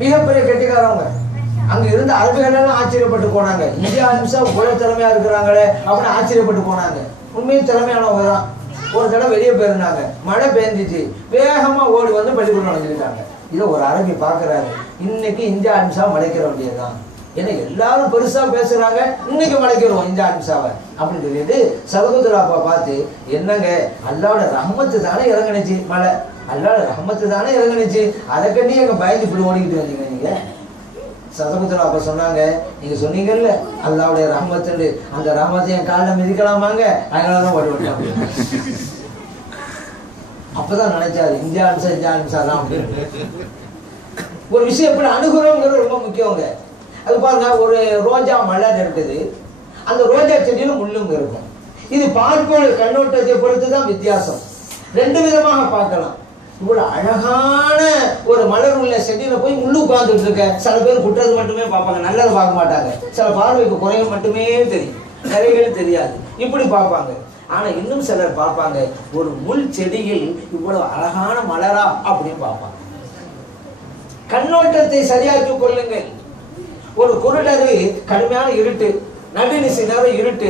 மிகப்பெரிய கெட்டிக்காரவங்க. அங்க இருந்த அரபிகள் எல்லாம் ஆச்சரியப்பட்டு போனாங்க. இந்தியா நிமிஷா உலக திறமையா இருக்கிறாங்களே அப்படின்னு ஆச்சரியப்பட்டு போனாங்க. உண்மையும் திறமையானவங்க தான். ஒரு தடவை வெளியே போயிருந்தாங்க. மழை பெஞ்சிச்சு. வேகமா ஓடி வந்து பள்ளிக்கூடம் நுழைஞ்சிருக்காங்க இதை ஒரு அரபி பாக்குறாரு இன்னைக்கு இந்தியா அமிஷா மலைக்கிற வேண்டியதுதான். ஏன்னா எல்லாரும் பெருசா பேசுறாங்க. இன்னைக்கு மலைக்கிறோம் இந்த அமிஷாவை அப்படின்னு சொல்லிட்டு சகோதராப்பா பார்த்து என்னங்க அல்லாவோட ரம்மத்து தானே இறங்கினுச்சு மழை. அல்லாட ரஹமத்து தானே இறங்குனுச்சு. அதை கட்டி எங்க பயந்து இப்படி ஓடிக்கிட்டு வந்தீங்க நீங்க. சதகுத்தரா அப்ப சொன்னாங்க நீங்க சொன்னீங்கல்ல அல்லாவுடைய ரஹமத்து அந்த ரஹமத்தை என் காலில் மிதிக்கலாமாங்க? அதனாலதான் ஓடி விட்டாங்க அப்பதான் நினைச்சாரு இந்தியா அனுசா இந்தியா அனுசா தான் ஒரு விஷயம் எப்படி அணுகுறோங்கிறது ரொம்ப முக்கியங்க. அது பாருங்க ஒரு ரோஜா மலர் இருக்குது அந்த ரோஜா செடியில முள்ளுங்க இருக்கும். இது பார்ப்போர் கண்ணோட்டத்தை பொறுத்து தான் வித்தியாசம். ரெண்டு விதமாக பார்க்கலாம். இவ்வளவு அழகான ஒரு மலர் உள்ள செடியில போய் முள்ளு உட்கார்ந்துட்டு இருக்க. சில பேர் குட்டுறது மட்டுமே பார்ப்பாங்க நல்லது பார்க்க மாட்டாங்க. சில பார்வைக்கு குறைகள் மட்டுமே தெரியும். நிறைகள் தெரியாது. இப்படி பார்ப்பாங்க. ஆனா இன்னும் சிலர் பார்ப்பாங்க ஒரு முள் செடியில் இவ்வளவு அழகான மலரா அப்படின்னு பார்ப்பாங்க. கண்ணோட்டத்தை சரியாக்கிக் கொள்ளுங்கள். ஒரு குருடரு கடுமையான இருட்டு நடுநிசை நேரம் இருட்டு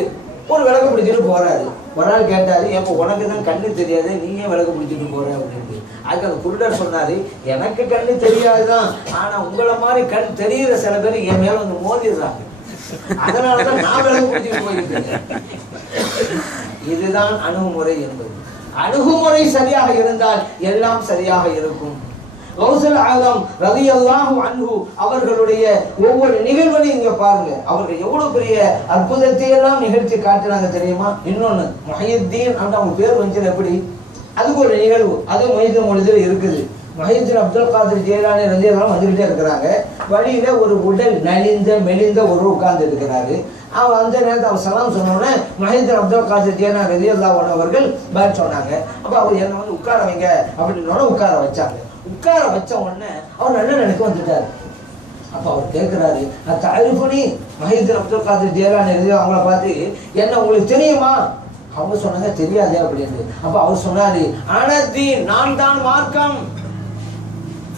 ஒரு விளக்கு பிடிச்சிட்டு போறாரு. ஒரு நாள் கேட்டாரு எப்போ உனக்கு தான் கண்ணு தெரியாது நீ ஏன் விளக்கு பிடிச்சிட்டு போற? அப்படின்னு. அதுக்கு அந்த குருடர் சொன்னாரு எனக்கு கண்ணு தெரியாதுதான் ஆனா உங்களை மாதிரி கண் தெரியுற சில பேர் என் மேல வந்து மோதிடுறாங்க. அதனாலதான் நான் விலகு பிடிச்சிட்டு போயிருக்கேன் இதுதான் அணுகுமுறை என்பது. அணுகுமுறை சரியாக இருந்தால் எல்லாம் சரியாக இருக்கும். கௌசல் ஆலம் ரவி அல்லாஹு அன்பு அவர்களுடைய ஒவ்வொரு நிகழ்வுகளையும் இங்க பாருங்க. அவர்கள் எவ்வளவு பெரிய அற்புதத்தை எல்லாம் நிகழ்ச்சி காட்டுறாங்க தெரியுமா? இன்னொன்னு மஹியுத்தீன் அந்த அவங்க பேர் வந்து எப்படி? அதுக்கு ஒரு நிகழ்வு. அது மொஹிதீன் மொழிதில் இருக்குது. மொஹிதீன் அப்துல் காதர் ஜெயலானி ரஞ்சியெல்லாம் வந்துக்கிட்டே இருக்கிறாங்க. வழியில் ஒரு உடல் நலிந்த மெலிந்த ஒரு உட்கார்ந்து இருக்கிறாரு. அவன் அந்த நேரத்தில் அவர் சலாம் சொன்னோடனே மஹேந்திர அப்துல் காதர் ஜேனா ரதியல்லா அவர்கள் பேட் சொன்னாங்க. அப்போ அவர் என்ன வந்து உட்கார வைங்க அப்படின்னோட உட்கார வச்சாங்க. உட்கார வச்ச உடனே அவர் நல்ல நினைக்க வந்துட்டாரு. அப்போ அவர் கேட்குறாரு நான் தாரிஃபனி மஹேந்திர அப்துல் காதர் ஜேனா ரதி அவங்கள பார்த்து என்ன உங்களுக்கு தெரியுமா? அவங்க சொன்னாங்க தெரியாது அப்படின்னு அப்ப அவர் சொன்னாரு அனதி நான் தான் மார்க்கம்.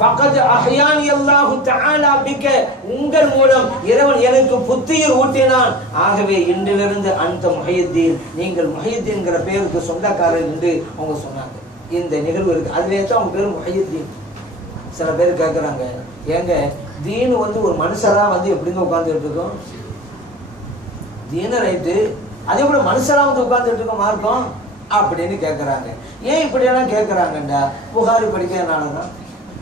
பக்கத்து அஹ்யானி அல்லாஹு தஆலா பிக்க. உங்கள் மூலம் இறைவன் எனக்கு புத்தியில் ஊட்டினான். ஆகவே இன்றிலிருந்து அந்த முஹையத்தீன் நீங்கள் முஹையுத்தீன்ங்கிற பேருக்கு சொந்தக்காரர் என்று அவங்க சொன்னாங்க. இந்த நிகழ்வு இருக்கு. அதுலேயே தான் அவங்க பேர் முஹையத்தீன். சில பேர் கேட்குறாங்க ஏங்க தீன் வந்து ஒரு மனுஷரா வந்து எப்படிங்க உட்காந்துட்டு இருக்கோம்? தீன ரைட்டு அதே போல மனுஷரா வந்து உட்கார்ந்துட்டு இருக்க மார்க்கம் அப்படின்னு கேட்குறாங்க ஏன் இப்படியெல்லாம் கேட்குறாங்கண்டா புகாரி படிக்கிறதுனால தான்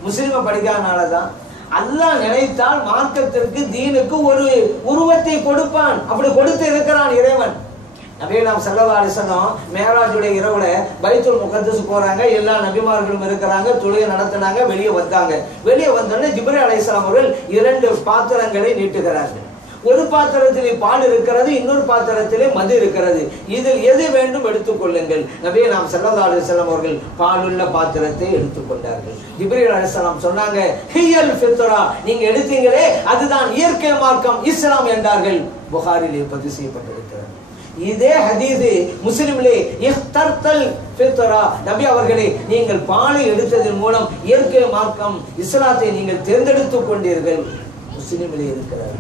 முஸ்லிமை படிக்காதனால தான் அல்லாஹ் நினைத்தால் மார்க்கத்திற்கு தீனுக்கு ஒரு உருவத்தை கொடுப்பான். அப்படி கொடுத்து இருக்கிறான் இறைவன். நபியை நாம் செல்லவா அலிசனம் மேராஜுடைய இரவுல பைத்துல் முகத்தஸ் போறாங்க. எல்லா நபிமார்களும் இருக்கிறாங்க. தொழுகை நடத்தினாங்க. வெளியே வந்தாங்க. வெளியே வந்தோடனே ஜிப்ரே அலையாம் அவர்கள் இரண்டு பாத்திரங்களை நீட்டுகிறார்கள். ஒரு பாத்திரத்திலே பால் இருக்கிறது இன்னொரு பாத்திரத்திலே மது இருக்கிறது. இதில் எது வேண்டும் எடுத்துக்கொள்ளுங்கள். நபியே நாம் செல்லதாடு அலிஸ்லாம் அவர்கள் பாலுள்ள பாத்திரத்தை எடுத்துக்கொண்டார்கள். ஜிப்ரீல் அலிஸ்லாம் சொன்னாங்க ஹியல் ஃபித்ரா. நீங்க எடுத்தீங்களே அதுதான் இயற்கை மார்க்கம் இஸ்லாம் என்றார்கள். புகாரிலே பதிவு செய்யப்பட்டிருக்கிறது. இதே ஹதீது முஸ்லிமிலே இஃப்தர்தல் ஃபித்ரா. நபி அவர்களே நீங்கள் பாலை எடுத்ததன் மூலம் இயற்கை மார்க்கம் இஸ்லாத்தை நீங்கள் தேர்ந்தெடுத்துக் கொண்டீர்கள். முஸ்லிமிலே இருக்கிறார்.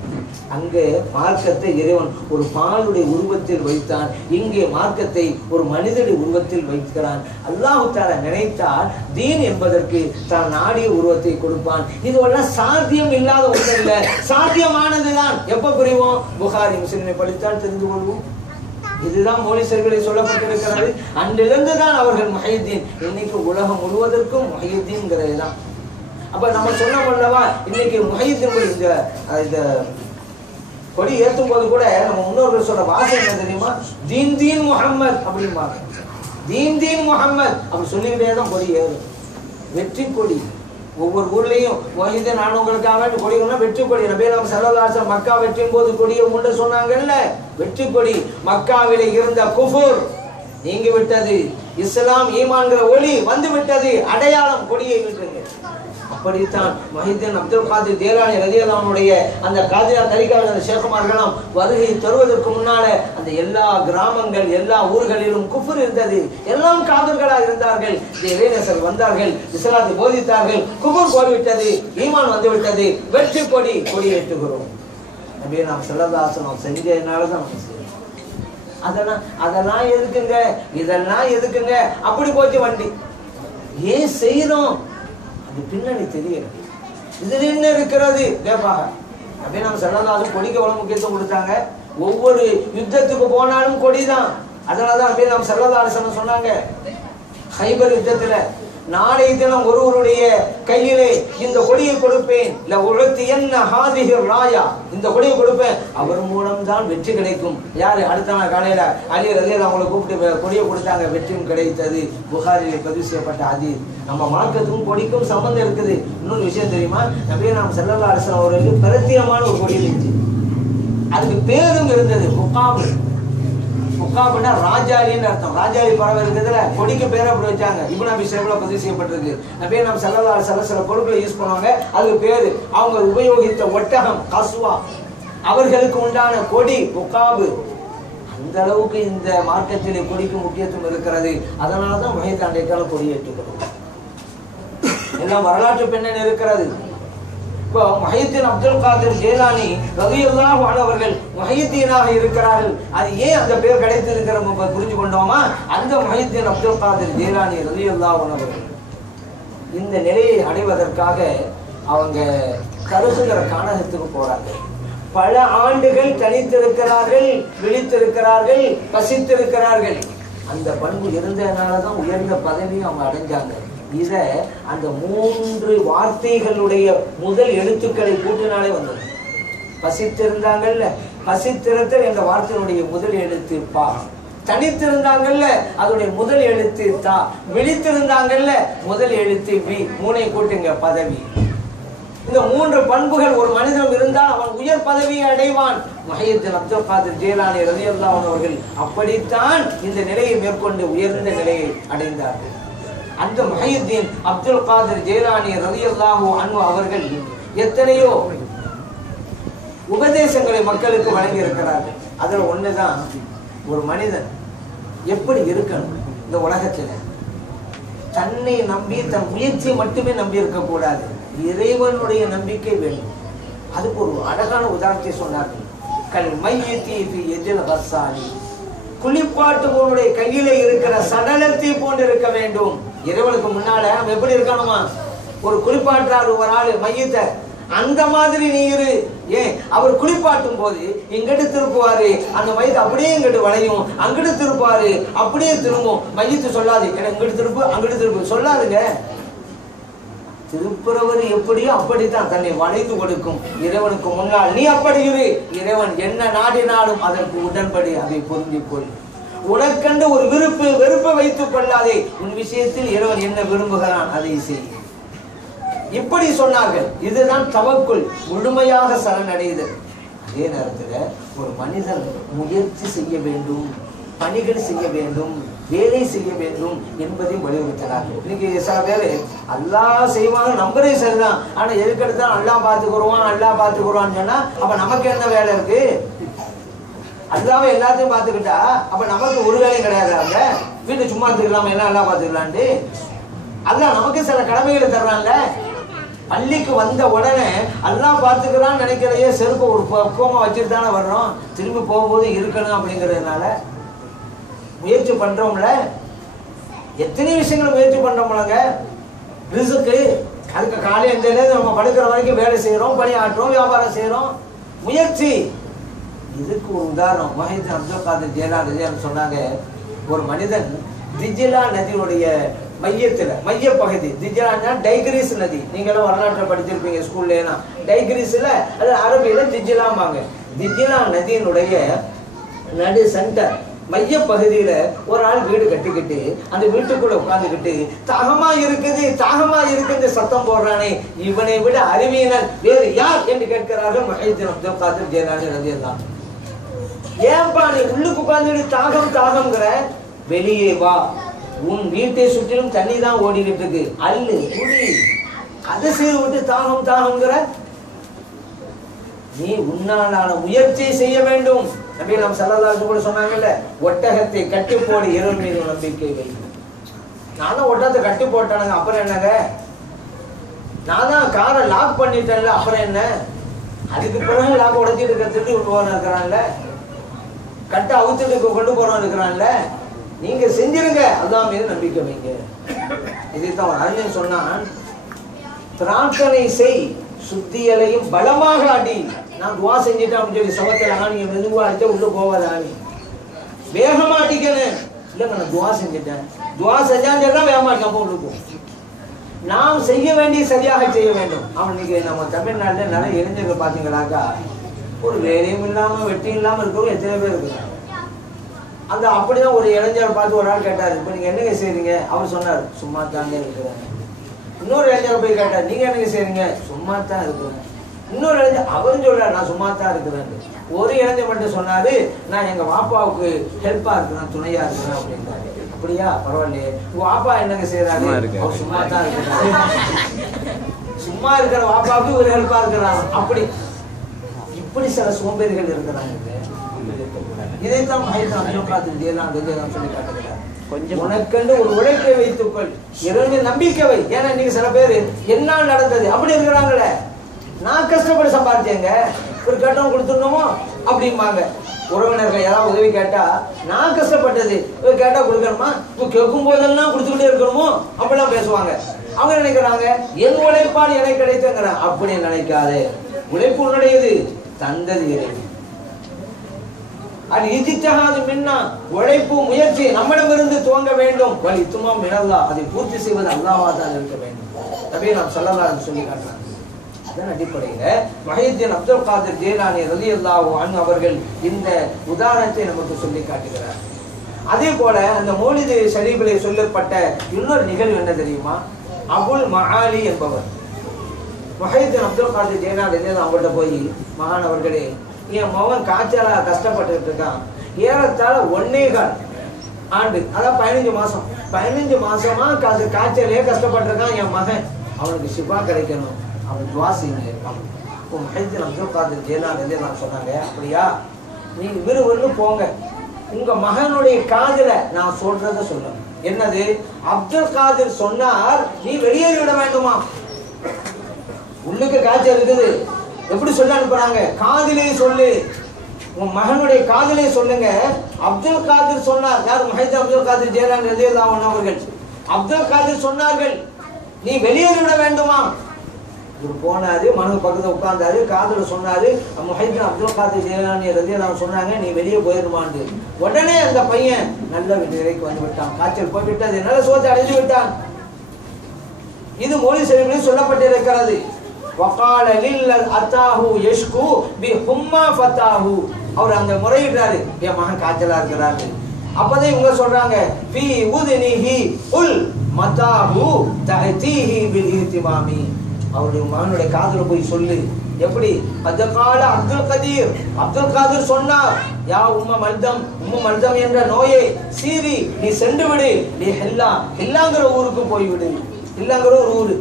அங்கே மார்க்கத்தை இறைவன் ஒரு பாலுடைய உருவத்தில் வைத்தான். இங்கே மார்க்கத்தை ஒரு மனிதனுடைய உருவத்தில் வைக்கிறான். அல்லாஹு தாலா நினைத்தால் தீன் என்பதற்கு தான் நாடிய உருவத்தை கொடுப்பான். இதுவெல்லாம் சாத்தியம் இல்லாத ஒன்று இல்லை சாத்தியமானதுதான். எப்ப புரிவோம்? புகாரி முஸ்லிமை படித்தால் தெரிந்து கொள்வோம். இதுதான் மோலிசர்களில் சொல்லப்பட்டிருக்கிறது. அன்றிலிருந்து தான் அவர்கள் மஹிதீன். இன்னைக்கு உலகம் முழுவதற்கும் மஹிதீன்ங்கிறது தான் அப்போ நம்ம சொன்னோம் அல்லவா? இன்னைக்கு முகையத்தின் இந்த இந்த கொடி ஏற்றும் போது கூட நம்ம முன்னோர்கள் சொன்ன வாசகம் என்ன தெரியுமா? தீன் தீன் முஹம்மத் அப்படிம்பாங்க. தீன் தீன் முஹம்மத் அப்படி சொல்லிக்கிட்டே தான் கொடி ஏறும். வெற்றி கொடி. ஒவ்வொரு ஊர்லேயும் மொஹிதீன் ஆனவங்களுக்காக வேண்டி கொடிகள்னா வெற்றி கொடி. நபே நம்ம செல்லதாசன் மக்கா வெற்றின் போது கொடியை முன்ன சொன்னாங்கல்ல? வெற்றி கொடி. மக்காவிலே இருந்த குஃபூர் நீங்கி விட்டது. இஸ்லாம் ஈமான்கிற ஒளி வந்து விட்டது. அடையாளம் கொடியை விட்டுங்க அப்படித்தான் மஹிதன் அப்துல் காதிர் ஜேலானி ரலியல்லாஹுடைய அந்த காதிரா தரிகாவில் அந்த ஷேகுமார்களாம் வருகை தருவதற்கு முன்னால அந்த எல்லா கிராமங்கள் எல்லா ஊர்களிலும் குஃபர் இருந்தது. எல்லாம் காதர்களாக இருந்தார்கள். இளைஞர்கள் வந்தார்கள் இஸ்லாத்தை போதித்தார்கள் குஃபர் போய்விட்டது ஈமான் வந்துவிட்டது. வெற்றி கொடி கொடியேற்றுகிறோம். அப்படியே நாம் செல்லதாசனம் செஞ்சதுனால தான் நம்ம அதெல்லாம் அதெல்லாம் எதுக்குங்க? இதெல்லாம் எதுக்குங்க? அப்படி போச்சு வண்டி. ஏன் செய்யணும் அது பின்னணி தெரிகிறது. இதுல என்ன இருக்கிறது. கேட்பாங்க அப்படியே நம்ம செல்லதாசன் கொடிக்கு எவ்வளவு முக்கியத்துவம் கொடுத்தாங்க? ஒவ்வொரு யுத்தத்துக்கு போனாலும் கொடிதான். அதனாலதான் அப்படியே நம்ம செல்லதாசன் சொன்னாங்க ஹைபர் யுத்தத்துல நாளை தினம் ஒருவருடைய கையிலே இந்த கொடியை கொடுப்பேன். இல்ல உழைத்து என்ன ஹாதிஹி ராயா? இந்த கொடியை கொடுப்பேன். அவர் மூலம் தான் வெற்றி கிடைக்கும். யாரு? அடுத்த நாள் காலையில அலி ரலியல் அவங்களை கூப்பிட்டு கொடியை கொடுத்தாங்க. வெற்றியும் கிடைத்தது. புகாரில் பதிவு செய்யப்பட்ட அதீர் நம்ம மார்க்கத்துக்கும் கொடிக்கும் சம்பந்தம் இருக்குது. இன்னொரு விஷயம் தெரியுமா? நபியே நாம் செல்லல்லா அரசன் அவர்களுக்கு பிரத்தியமான ஒரு கொடி இருந்துச்சு. அதுக்கு பேரும் இருந்தது முக்காபு முக்காபுன்னா ராஜாலின்னு அர்த்தம். ராஜாலி பறவை இருக்கிறதுல கொடிக்கு பேரை அப்படி வச்சாங்க. இப்னு அபி ஷைப்ல பதிவு செய்யப்பட்டிருக்கு நபியே நம்ம செல்லலாறு சில சில பொருட்களை யூஸ் பண்ணுவாங்க. அதுக்கு பேர் அவங்க உபயோகித்த ஒட்டகம் கசுவா. அவர்களுக்கு உண்டான கொடி முக்காபு அந்த அளவுக்கு இந்த மார்க்கத்திலே கொடிக்கு முக்கியத்துவம் இருக்கிறது. அதனால தான் மகிதாண்டைக்கால கொடி ஏற்றுக்கிறோம் எல்லாம் வரலாற்று பின்னணி இருக்கிறது. இப்போ மஹித்தீன் அப்துல் காதிர் ஜேலானி ரலியல்லாஹு வாழவர்கள் அவர்கள் மஹித்தீனாக இருக்கிறார்கள். அது ஏன் அந்த பேர் கிடைத்திருக்கிற நம்ம புரிஞ்சு கொண்டோமா? அந்த மஹித்தீன் அப்துல் காதிர் ஜேலானி ரலியல்லாஹு உணவர்கள் இந்த நிலையை அடைவதற்காக அவங்க கருசுங்கிற காணகத்துக்கு போறாங்க. பல ஆண்டுகள் தனித்திருக்கிறார்கள் விழித்திருக்கிறார்கள் பசித்திருக்கிறார்கள். அந்த பண்பு இருந்ததுனால தான் உயர்ந்த பதவியும் அவங்க அடைஞ்சாங்க. இத அந்த மூன்று வார்த்தைகளுடைய முதல் எழுத்துக்களை கூட்டினாலே வந்தது. பசித்திருந்தாங்கல்ல பசித்திருத்தல் என்ற வார்த்தையினுடைய முதல் எழுத்து பா. தனித்திருந்தாங்கல்ல அதனுடைய முதல் எழுத்து தா. விழித்திருந்தாங்கல்ல முதல் எழுத்து வி. மூனை கூட்டுங்க பதவி. இந்த மூன்று பண்புகள் ஒரு மனிதன் இருந்தால் அவன் உயர் பதவியை அடைவான். மஹியத்தின் அப்துல் காதர் ஜெயலானி ரலியல்லாஹு அவர்கள் அப்படித்தான் இந்த நிலையை மேற்கொண்டு உயர்ந்த நிலையை அடைந்தார்கள். அந்த மஹியுத்தீன் அப்துல் காதிர் ஜேலானி ரலியல்லாஹு அன்பு அவர்கள் எத்தனையோ உபதேசங்களை மக்களுக்கு வழங்கி இருக்கிறார்கள் ஒன்று தான் ஒரு மனிதன் எப்படி இருக்கணும் இந்த உலகத்தில்? தன்னை நம்பி தன் முயற்சியை மட்டுமே நம்பி இருக்கக்கூடாது. இறைவனுடைய நம்பிக்கை வேண்டும் அதுக்கு ஒரு அழகான உதாரணத்தை சொன்னார்கள். கல் மையத்தீபி ஃபி எதில் குளிப்பாட்டு போனுடைய கையில் இருக்கிற சடலத்தை போன்று இருக்க வேண்டும். இறைவனுக்கு முன்னால அவன் எப்படி இருக்கணுமா ஒரு குளிப்பாட்டுறாரு ஒரு ஆளு மையத்தை. அந்த மாதிரி நீ இரு. ஏன்? அவர் குளிப்பாட்டும் போது இங்கிட்டு திருப்புவாரு. அந்த மையத்தை அப்படியே இங்கிட்டு வளையும். அங்கிட்டு திருப்பாரு. அப்படியே திரும்பும். மையத்து சொல்லாது. எனக்கு இங்கிட்டு திருப்பு அங்கிட்டு திருப்பு. சொல்லாதுங்க. திருப்புறவர் எப்படியோ அப்படித்தான் தன்னை வளைந்து கொடுக்கும். இறைவனுக்கு முன்னால் நீ அப்படி இரு. இறைவன் என்ன நாடினாலும் அதற்கு உடன்படி அதை பொருந்திக் கொள். உனக்கண்டு ஒரு விருப்பு வெறுப்பை வைத்துக் கொள்ளாதே. உன் விஷயத்தில் இறைவன் என்ன விரும்புகிறான் அதை செய். இப்படி சொன்னார்கள். இதுதான் தவக்குள் முழுமையாக சரணடைதல். அதே நேரத்தில் ஒரு மனிதன் முயற்சி செய்ய வேண்டும் பணிகள் செய்ய வேண்டும் வேலை செய்ய வேண்டும் என்பதையும் வலியுறுத்தினார்கள் இன்னைக்கு சில பேர் அல்லாஹ் செய்வாங்க நம்பரே சரிதான். ஆனால் எதுக்கெடுத்தான் அல்லா பார்த்துக்குருவான் அல்லாஹ் பார்த்துக்குருவான்னு சொன்னா அப்போ நமக்கு என்ன வேலை இருக்குது அல்லாவை எல்லாத்தையும் பார்த்துக்கிட்டா அப்ப நமக்கு ஒரு வேலையும் கிடையாது அவங்க வீட்டு சும்மா இருந்துக்கலாமா எல்லாம் எல்லாம் பார்த்துக்கலான்ட்டு. அல்லாஹ் நமக்கு சில கடமைகளை தர்றான்ல. பள்ளிக்கு வந்த உடனே எல்லாம் பார்த்துக்கிறான்னு நினைக்கிறையே செருப்பு ஒரு பக்குவமாக வச்சுட்டு தானே வர்றோம். திரும்பி போகும்போது இருக்கணும் அப்படிங்கிறதுனால முயற்சி பண்ணுறோம்ல எத்தனை விஷயங்களை முயற்சி பண்ணுறோம்லங்க ரிசுக்கு அதுக்கு காலையில் எந்த நம்ம படுக்கிற வரைக்கும் வேலை செய்கிறோம் பணி ஆட்டுறோம் வியாபாரம் செய்கிறோம் முயற்சி. இதுக்கு ஒரு உதாரணம். மஹிந்த் அப்துல் காதர் ஜெயலலிதா சொன்னாங்க. ஒரு மனிதன் திஜிலா நதியுடைய மையத்துல மைய பகுதி திஜிலான்னா டைகிரிஸ் நதி. நீங்களும் வரலாற்றை படிச்சிருப்பீங்க ஸ்கூல்ல டைகிரிஸில் அது அரபியில் திஜிலாம்பாங்க திஜிலா நதியினுடைய நடு சென்டர் மைய பகுதியில ஒரு ஆள் வீடு கட்டிக்கிட்டு அந்த வீட்டுக்குள்ள உட்காந்துக்கிட்டு தாகமா இருக்குது தாகமா இருக்குது சத்தம் போடுறானே. இவனை விட அறிவியனர் வேறு யார்? என்று கேட்கிறார்கள் மகிழ்ச்சி அப்துல் காதர் ஜெயலலிதா ரதி தான் ஏன்பா நீ உள்ளுக்கு உட்கார்ந்து தாகம் தாகம்ங்கிற? வெளியே வா. உன் வீட்டை சுற்றிலும் தண்ணி தான் ஓடிக்கிட்டு இருக்கு அல்லு குடி. அதை செய்து விட்டு தாகம் தாகம்ங்கிற? நீ உன்னாலான முயற்சியை செய்ய வேண்டும். நபி நாம் சல்லல்லாஹு கூட சொன்னாங்கல்ல ஒட்டகத்தை கட்டி போடு இரவு மீது நம்பிக்கை வை. நானும் ஒட்டகத்தை கட்டி போட்டானுங்க அப்புறம் என்னங்க? நான் தான் காரை லாக் பண்ணிட்டேன்ல அப்புறம் என்ன? அதுக்கு பிறகு லாக் உடச்சிட்டு இருக்கிறதுக்கு திருட்டு போன இருக்கிறான்ல. கட்டை அவுத்துட்டு கொண்டு போறோம் இருக்கிறான்ல நீங்க செஞ்சிருங்க. அதான் மீது நம்பிக்கை வைங்க. இதைத்தான் ஒரு அறிஞன் சொன்னான். பிரார்த்தனை செய் சுத்தியலையும் பலமாக அடி. நான் துவா செஞ்சுட்டேன் அப்படின்னு சொல்லி சமத்தில் ஆணிய மெதுவா அடிச்ச உள்ள போவாத ஆணி. வேகமா அடிக்கணும். இல்லைங்க நான் துவா செஞ்சுட்டேன். துவா செஞ்சான்னு சொன்னா வேகமா அடிக்காம உள்ள போ நாம் செய்ய வேண்டிய சரியாக செய்ய வேண்டும். அவன் இன்னைக்கு நம்ம தமிழ்நாட்டில் நிறைய இளைஞர்கள் பார்த்தீங்களாக்கா ஒரு வேலையும் இல்லாம வெட்டியும் இல்லாம இருக்கிறவங்க எத்தனை பேர் இருக்கிறாங்க அந்த அப்படிதான் ஒரு இளைஞர் பார்த்து ஒரு ஆள் கேட்டார். இப்போ நீங்க என்னங்க செய்றீங்க? அவர் சொன்னார் சும்மா தாங்க இருக்கிறேன். இன்னொரு இளைஞர் போய் கேட்டார் நீங்க என்னங்க செய்றீங்க? சும்மா தான் இருக்கிறேன். இன்னொரு இளைஞர் அவரும் சொல்றாரு நான் சும்மா தான் இருக்கிறேன். ஒரு இளைஞர் மட்டும் சொன்னாரு நான் எங்க வாப்பாவுக்கு ஹெல்ப்பா இருக்கிறேன் துணையா இருக்கிறேன் அப்படின்றாரு. அப்படியா? பரவாயில்லையே. உங்க வாப்பா என்னங்க இருக்காரு. அவர் சும்மா தான் இருக்கிறாரு. சும்மா இருக்கிற வாப்பாவுக்கு ஒரு ஹெல்ப்பா இருக்கிறான் அப்படி இப்படி சில சோம்பேறிகள் இருக்கிறாங்க இதைத்தான் மஹேந்திரன் அப்துல் காதிர் ஜீலான் ரலியல்லாஹு சொல்லி காட்டுகிறார். கொஞ்சம் உனக்கென்று ஒரு உழைப்பை வைத்துக்கொள். இறைவனின் நம்பிக்கை வை. ஏன்னா இன்னைக்கு சில பேர் என்னால் நடந்தது. அப்படி இருக்கிறாங்களே. நான் கஷ்டப்பட்டு சம்பாதிச்சேங்க ஒரு கட்டணம் கொடுத்துடணுமோ? அப்படிம்பாங்க. உறவினர்கள் யாராவது உதவி கேட்டா நான் கஷ்டப்பட்டது. கேட்டா கொடுக்கணுமா? இப்போ கேட்கும் போதெல்லாம் கொடுத்துக்கிட்டே இருக்கணுமோ? அப்படிலாம் பேசுவாங்க. அவங்க நினைக்கிறாங்க? என் உழைப்பால் எனக்கு கிடைத்துங்கிறான் அப்படி நினைக்காதே. உழைப்பு உன்னுடையது. தந்தது இறைவன் அது இஜித்தகாது மின்னா உழைப்பு முயற்சி நம்மிடமிருந்து துவங்க வேண்டும். வலி துமம் மினல்லா. அதை பூர்த்தி செய்வது அல்லாவா தான் இருக்க வேண்டும். நபி நாம் சொல்லலாம் சொல்லி காட்டுறாங்க. அதன் அடிப்படையில் மஹிதீன் அப்துல் காதிர் ஜேலானி ரலி அல்லாஹு அன் அவர்கள் இந்த உதாரணத்தை நமக்கு சொல்லி காட்டுகிறார். அதே போல அந்த மோலிது ஷரீஃபிலே சொல்லப்பட்ட இன்னொரு நிகழ்வு என்ன தெரியுமா? அபுல் மஹாலி என்பவர். மஹிதீன் அப்துல் காதிர் ஜெயநாத் என்ன அவங்கள்ட்ட போய் மகான் அவர்களே என் மகன் காய்ச்சலா கஷ்டப்பட்டுட்டு இருக்கான். ஏறத்தாழ ஒன்னே கால் ஆண்டு அதான் பதினஞ்சு மாசம். பதினஞ்சு மாசமா காசு காய்ச்சலே கஷ்டப்பட்டிருக்கான் என் மகன். அவனுக்கு சிபா கிடைக்கணும். அவன் துவாசிங்க உன் மஹிதீன் அப்துல் காதிர் ஜெயநாத் வந்து நான் சொன்னாங்க? அப்படியா? நீங்கள் விறுவிறுன்னு போங்க. உங்க மகனுடைய காதல நான் சொல்றத சொல்லணும் என்னது? அப்துல் காதிர் சொன்னார் நீ வெளியேறி விட வேண்டுமா உள்ளுக்கு காய்ச்சல் இருக்குது. எப்படி சொல்ல அனுப்புறாங்க? காதிலே சொல்லு. உன் மகனுடைய காதிலே சொல்லுங்க. அப்துல் காதிர் சொன்னார். யார் மஹித் அப்துல் காதிர் ஜெயலான் ரலியல்லாஹு அவர்கள்? அப்துல் காதிர் சொன்னார்கள் நீ வெளியே விட வேண்டுமா? இவர் போனாரு மனு பக்கத்தில் உட்கார்ந்தாரு காதல சொன்னாரு முஹைதீன் அப்துல் காதிர் ஜெயலானி ரலியல்லாஹு சொன்னாங்க நீ வெளியே போயிடுமான்னு உடனே அந்த பையன் நல்ல நிலைக்கு வந்து விட்டான். காய்ச்சல் போட்டு விட்டது நல்ல சோத்தை அடைஞ்சு விட்டான். இது மொழி செல்வியில் சொல்லப்பட்டிருக்கிறது. வகால லில்லல் அத்தாஹு யஷ்கு பி ஹும்மா ஃபத்தாஹு. அவர் அங்க முறையிட்டாரு என் மகன் காய்ச்சலா இருக்கிறாரு அப்பதான் இவங்க சொல்றாங்க பி உதுனிஹி உல் மதாஹு தஹதீஹி பில் இஹ்திமாமி. அவருடைய மகனுடைய காதுல போய் சொல்லு. எப்படி? அந்த கால அப்துல் கதீர். அப்துல் காதிர் சொன்னார் யா உம்ம மல்தம் உம்ம மல்தம் என்ற நோயை சீரி நீ சென்று விடு. நீ ஹெல்லா ஹெல்லாங்கிற ஊருக்கு போய்விடு. ஹெல்லாங்கிற ஒரு ஊரு.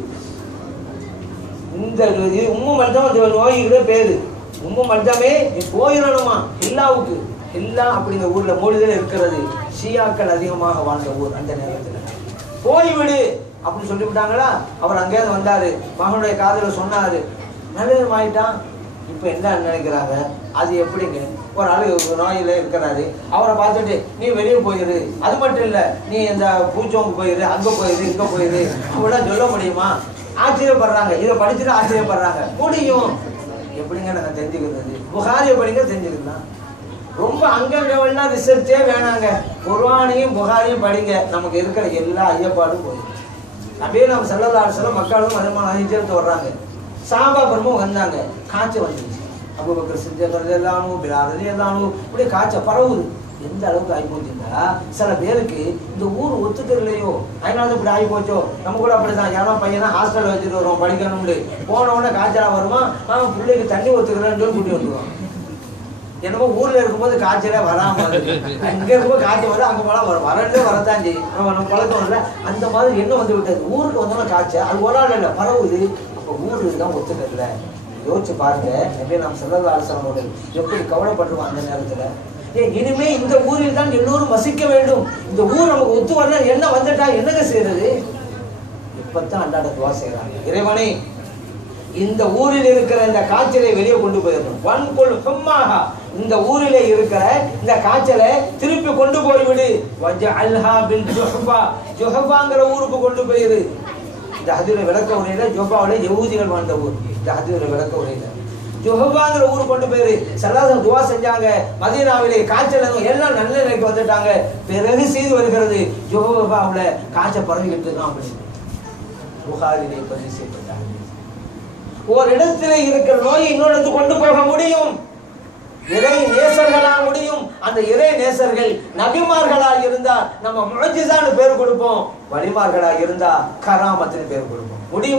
இந்த இது உண்மை மல்தம் இந்த நோய்களே பேரு. உண்மை மல்தமே நீ போயிடணுமா? எல்லாவுக்கு. எல்லாம் அப்படிங்கிற ஊர்ல மூலிதல் இருக்கிறது. ஷியாக்கள் அதிகமாக வாழ்ந்த ஊர் அந்த நேரத்தில். போய்விடு அப்படின்னு சொல்லிவிட்டாங்களா அவர் அங்கேயிருந்து வந்தாரு. மகனுடைய காதல சொன்னாரு. நல்லதும் ஆயிட்டான் இப்ப என்ன நினைக்கிறாங்க? அது எப்படிங்க? ஒரு ஆளு நோயில இருக்கிறாரு. அவரை பார்த்துட்டு நீ வெளியே போயிரு. அது மட்டும் இல்லை நீ இந்த பூச்சோங்க போயிரு அங்க போயிரு இங்க போயிரு. அப்படிலாம் சொல்ல முடியுமா? ஆச்சரியப்படுறாங்க. இதை படிச்சுட்டு ஆச்சரியப்படுறாங்க. முடியும். எப்படிங்க நாங்க தெரிஞ்சுக்கிறது? புகாரிய படிங்க தெரிஞ்சுக்கலாம். ரொம்ப அங்கங்கவெல்லாம் ரிசர்ச்சே வேணாங்க. குர்ஆனையும் புகாரியும் படிங்க. நமக்கு இருக்கிற எல்லா ஐயப்பாடும் போயிடும் அப்படியே நம்ம செல்லதார சொல்ல மக்களும் அதிகமாக ஹிஜரத்து வர்றாங்க. சாபா பிரமும் வந்தாங்க. காய்ச்சல் வந்துருச்சு. அபுபக்கர் சித்தியர் எல்லானும் பிலாரதி எல்லானும் இப்படி காய்ச்சல் பரவுது. எந்த அளவுக்கு ஆகி போச்சுன்னா சில பேருக்கு இந்த ஊர் ஒத்துக்கிறலையோ அதனால இப்படி ஆகி போச்சோ? நம்ம கூட அப்படிதான் ஏன்னா பையனா ஹாஸ்டல் வச்சுட்டு வருவோம் படிக்கணும்னு. போன உடனே காய்ச்சலா வருமா? அவன் பிள்ளைக்கு தண்ணி ஒத்துக்கிறேன்னு சொல்லி கூட்டி வந்துடுவான் என்னமோ ஊர்ல இருக்கும்போது காய்ச்சலே வராம அங்க இங்க இருக்கும்போது காய்ச்சல் வரும் அங்க போனா வரும் வரலே வரத்தான் செய்யும். நம்ம நம்ம பழக்கம் இல்லை. அந்த மாதிரி என்ன வந்து விட்டது? ஊருக்கு வந்தாலும் காய்ச்சல். அது ஒரு ஆள் இல்லை பரவுது அப்போ ஊருக்கு தான் ஒத்துக்கல யோசிச்சு பாருங்க. எப்படி நாம் செல்லல்லா அரசன் எப்படி கவலைப்படுவோம் அந்த நேரத்துல? இனிமே இந்த ஊரில் தான் எல்லோரும் வசிக்க வேண்டும். இந்த ஊர் நமக்கு ஒத்து வரல என்ன வந்துட்டா? என்னங்க செய்யறது இப்பதான் அன்றாட துவா செய்யறாங்க இறைவனே இந்த ஊரில் இருக்கிற இந்த காய்ச்சலை வெளியே கொண்டு போயிடணும். வன்கொள் ஹும்மாஹா இந்த ஊரில் இருக்கிற இந்த காய்ச்சலை திருப்பி கொண்டு போய்விடு. வஜஅல்ஹா பின் ஜொஹபா. ஜொஹபாங்கிற ஊருக்கு கொண்டு போயிரு. இந்த ஹதீர விளக்க உரையில ஜொஹபாவில் யஹூதிகள் வாழ்ந்த ஊர். இந்த ஹதீர விளக்க உரையில. ஜுஹவாங்கிற ஊருக்கு கொண்டு போயிரு சல்லாசம் துவா செஞ்சாங்க. மதீனாவிலே காய்ச்சல் எல்லாம் நல்ல நிலைக்கு வந்துட்டாங்க. பிறகு செய்து வருகிறது? ஜுஹ்பாவுல காய்ச்சல் பரவிக்கிட்டு இருக்கான் அப்படின்னு. புகாரிலே பதிவு செய்யப்பட்டாங்க ஒரு இடத்துல இருக்கிற நோயை இன்னொரு இடத்துக்கு கொண்டு போக முடியும். இறை நேசர்களால் முடியும். அந்த இறை நேசர்கள் நபிமார்களா இருந்தா நம்ம முழஞ்சிதான் பேர் கொடுப்போம். வழிமார்களா இருந்தா கராமத்துன்னு பேர் கொடுப்போம். முடியுமா?